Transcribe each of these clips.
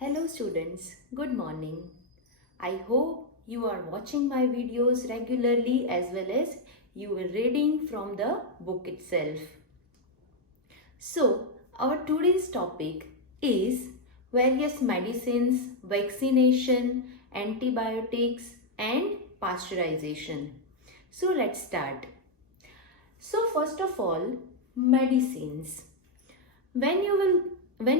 Hello students, good morning. I hope you are watching my videos regularly as well as you are reading from the book itself. So, our today's topic is various medicines, vaccination, antibiotics and pasteurization. So, let's start. So, first of all, medicines. When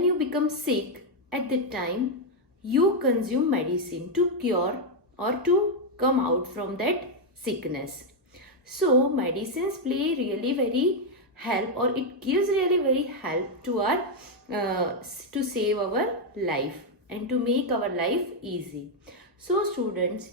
you become sick, at the time you consume medicine to cure or to come out from that sickness. So medicines play really very help, or it gives really very help to our to save our life and to make our life easy. So students,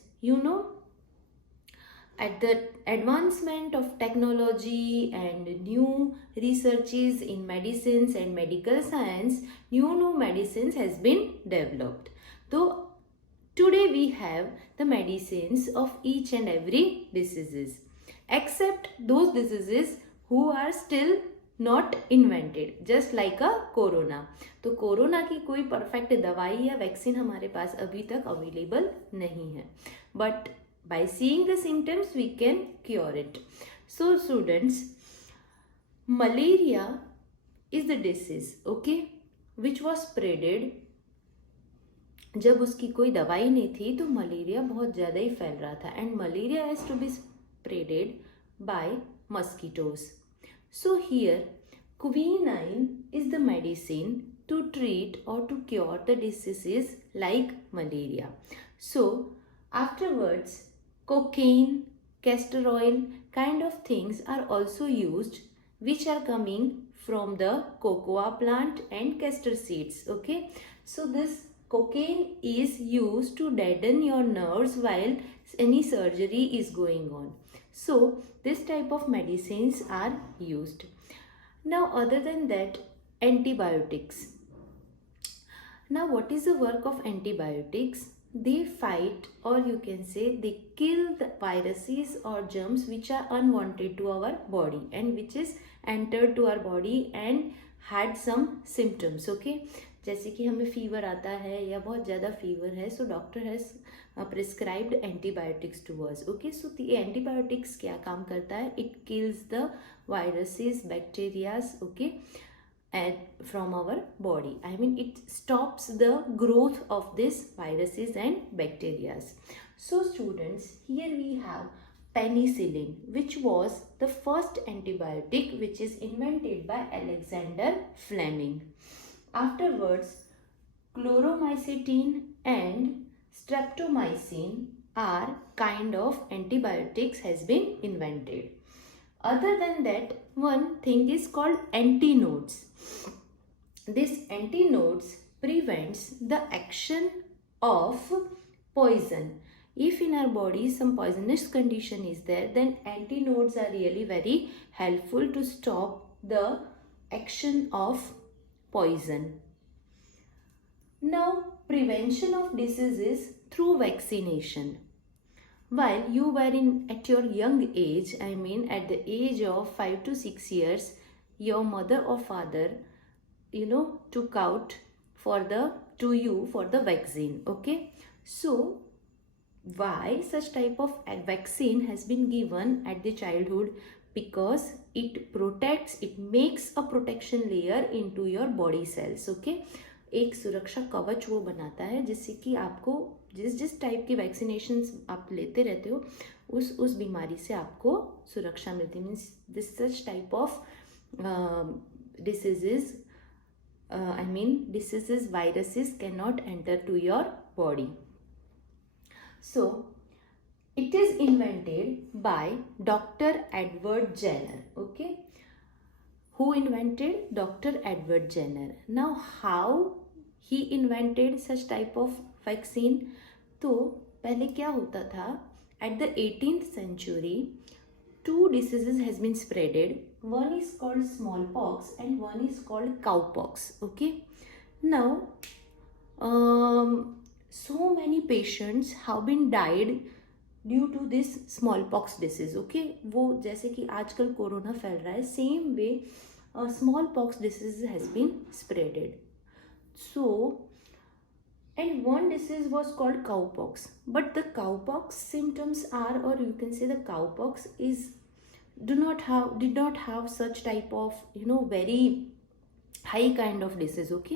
at the advancement of technology and new researches in medicines and medical science, new medicines has been developed. So today we have the medicines of each and every diseases, except those diseases who are still not invented, just like a corona. तो corona की कोई perfect दवाई या vaccine हमारे पास अभी तक available नहीं है, but by seeing the symptoms we can cure it. So students, malaria is the disease, okay, which was spreaded. जब उसकी कोई दवाई नहीं थी तो मलेरिया बहुत ज़्यादा ही फैल रहा था, and malaria has to be spreaded by mosquitoes. So here quinine is the medicine to treat or to cure the diseases like malaria. So afterwards cocaine, castor oil kind of things are also used, which are coming from the cocoa plant and castor seeds. Okay, so this cocaine is used to deaden your nerves while any surgery is going on. So this type of medicines are used. Now other than that, antibiotics. Now what is the work of antibiotics? They fight, or you can say they kill the viruses or germs which are unwanted to our body and which is entered to our body and had some symptoms. Okay, जैसे कि हमें fever आता है या बहुत ज़्यादा fever है, so doctor has prescribed antibiotics to us. Okay, so antibiotics क्या काम करता है? It kills the viruses, bacterias, okay, and from our body. I mean, it stops the growth of these viruses and bacteria. So students, here we have penicillin, which was the first antibiotic which is invented by Alexander Fleming. Afterwards, chloromycetin and streptomycin are kind of antibiotics has been invented. Other than that, one thing is called antinodes. This antinodes prevents the action of poison. If in our body some poisonous condition is there, then antinodes are really very helpful to stop the action of poison. Now, prevention of diseases through vaccination. While you were at your young age, I mean at the age of 5 to 6 years, your mother or father, took out to you for the vaccine. Okay, so why such type of vaccine has been given at the childhood? Because it protects, it makes a protection layer into your body cells. Okay, एक सुरक्षा कवच वो बनाता है जिससे कि आपको जिस टाइप की वैक्सीनेशंस आप लेते रहते हो उस बीमारी से आपको सुरक्षा मिलती है. Means this such type of diseases, I mean diseases, viruses cannot enter to your body. So it is invented by Dr. Edward Jenner. Okay, who invented? Dr. Edward Jenner. Now how he invented such type of vaccine? तो पहले क्या होता था, at the 18th century two diseases has been spreaded. One is called smallpox and one is called cowpox. Okay, now so many patients have been died due to this smallpox disease. Okay, वो जैसे कि आजकल corona फैल रहा है, same way smallpox disease has been spreaded. So And one disease was called cowpox. But the cowpox symptoms are, or you can say the cowpox is did not have such type of very high kind of disease. Okay,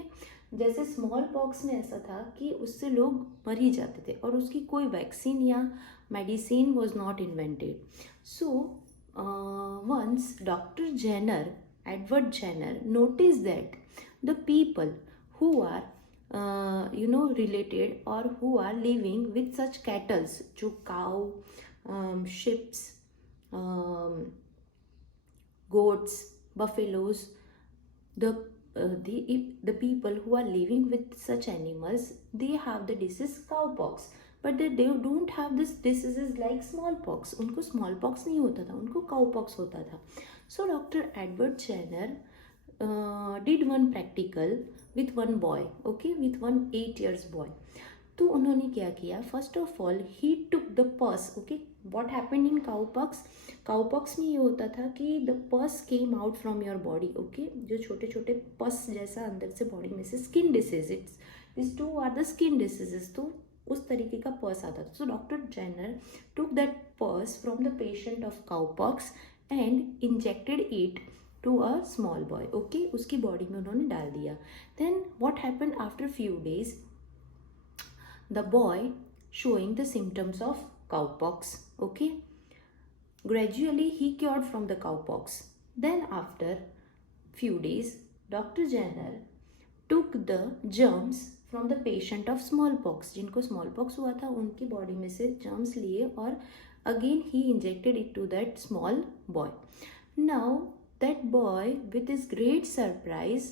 जैसे small pox में ऐसा था कि उससे लोग मर ही जाते थे और उसकी कोई वैक्सीन या medicine was not invented. So once doctor Jenner, Edward Jenner, notice that the people who are related or who are living with such cattles, जो cow, ships, goats, buffaloes, the people who are living with such animals, they have the disease cowpox. But they don't have this diseases like smallpox. उनको smallpox नहीं होता था, उनको cowpox होता था. So Dr. Edward Jenner did one practical with one boy, okay, with one 8 years boy. तो उन्होंने क्या किया, first of all he took the पस. Okay, what happened in cowpox, cowpox में ये होता था कि द पस came out from your body. Okay, जो छोटे छोटे पस जैसा अंदर से बॉडी में से, skin disease, it's this two are the skin diseases. तो उस तरीके का पस आता था. So doctor Jenner took that pus from the patient of cowpox and injected it to a small boy. Okay, उसकी बॉडी में उन्होंने डाल दिया. Then what happened after few days, the boy showing the symptoms of cowpox. Okay, gradually he cured from the cowpox. Then after few days, Dr. Jenner took the germs from the patient of smallpox. जिनको smallpox हुआ था उनकी body में से germs लिए और again he injected it to that small boy. Now that boy, with his great surprise,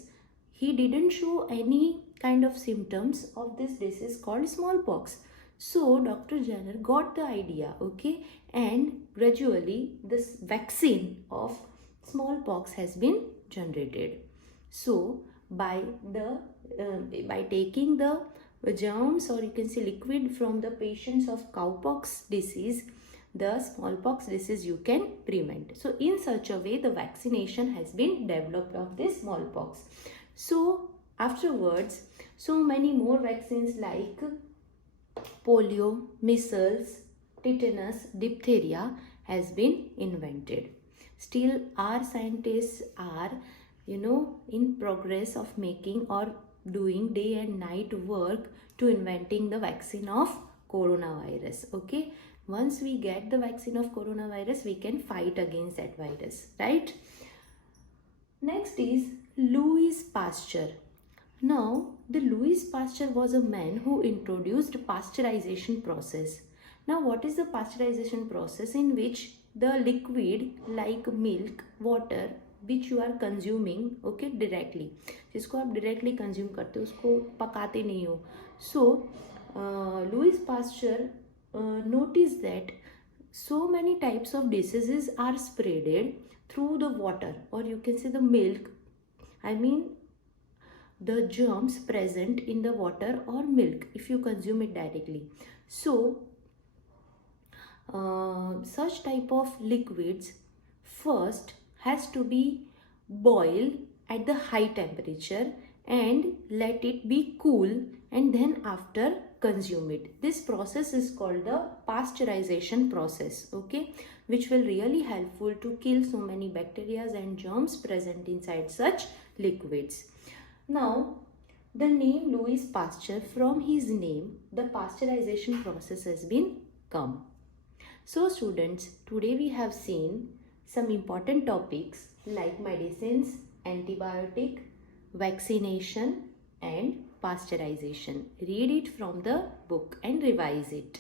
he didn't show any kind of symptoms of this disease called smallpox. So Dr. Jenner got the idea, okay, and gradually this vaccine of smallpox has been generated. So by taking the germs, or you can say liquid, from the patients of cowpox disease, the smallpox disease you can prevent. So in such a way the vaccination has been developed of this smallpox. So afterwards, so many more vaccines like polio, measles, tetanus, diphtheria has been invented. Still our scientists are in progress of making or doing day and night work to inventing the vaccine of coronavirus. Okay, once we get the vaccine of coronavirus, we can fight against that virus, right? Next is Louis Pasteur. Now, the Louis Pasteur was a man who introduced pasteurization process. Now, what is the pasteurization process? In which the liquid like milk, water, which you are consuming, okay, directly, जिसको आप directly consume करते हो, उसको पकाते नहीं हो. So, Louis Pasteur noticed that so many types of diseases are spreaded through the water, or you can say the milk. I mean the germs present in the water or milk if you consume it directly. So such type of liquids first has to be boiled at the high temperature and let it be cool, and then after consume it. This process is called the pasteurization process, okay, which will really helpful to kill so many bacteria and germs present inside such liquids. Now, the name Louis Pasteur, from his name, the pasteurization process has been come. So students, today we have seen some important topics like medicines, antibiotic, vaccination and pasteurization. Read it from the book and revise it.